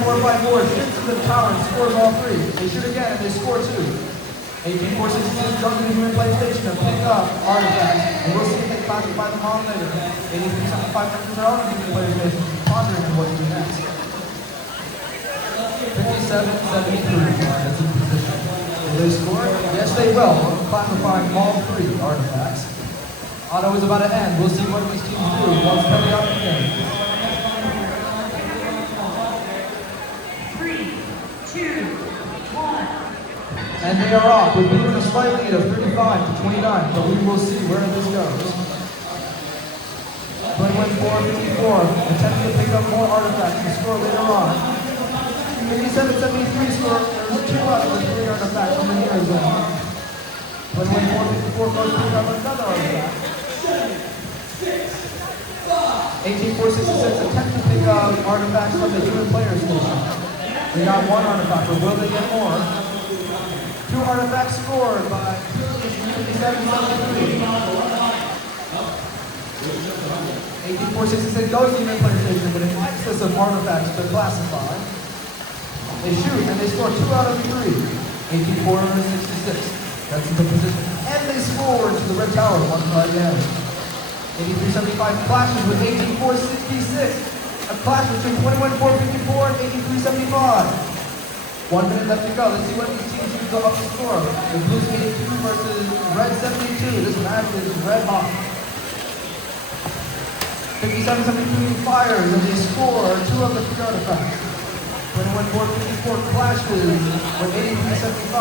21454 shoots to the tower and scores all three. They shoot again and they score two. 18466 goes to the human play station to pick up artifacts. And we'll see if they classify them on later. 8375 enters their own human play station, pondering what to do next. 5773, that's in position. Will they score? Yes, they will. Classifying all three artifacts. Auto is about to end. We'll see what these teams do once Penny up again. 3, 2, 1. And they are off with blue in a slight lead of 35 to 29, but we will see where this goes. 21-4-54, attempting to pick up more artifacts and score later on. 57-73 score, there's two out of the three artifacts from the near zone. 21-4-54 goes to pick up another artifact. 18-4-66 attempts to pick up artifacts from the human player station. They got one artifact, but will they get more? Two artifacts scored by 57-73. 18-4-66 goes to the human player station with an excess of artifacts to classify. They shoot and they score 2 out of 3. 18-4-66. That's in the position. And they score to the red tower once again. 83-75 clashes with 18-4-66. A clash between 21-4-54 and 83-75. 1 minute left to go. Let's see what these teams use up to score. The Blues 82 versus Red 72. This match is red hot. 57-73 fires and they score 2 of the 3 artifacts. 21-4-54 clashes with 83-75.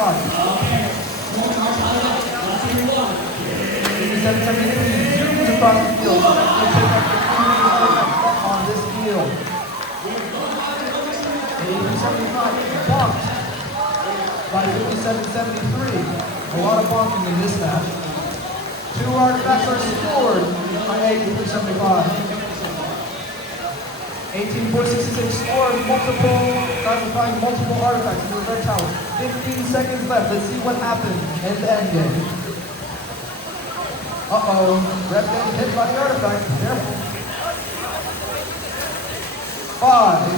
87-73 zooms across the field. They pick up the 3 artifacts on this field. 83-75 bumped by 57-73. A lot of bonking in this match. 2 artifacts are scored by 83-75. 18-4-66 scores classifying multiple artifacts in the red tower. 15 seconds left. Let's see what happens in the end game. Red getting hit by the artifact. Careful. 5,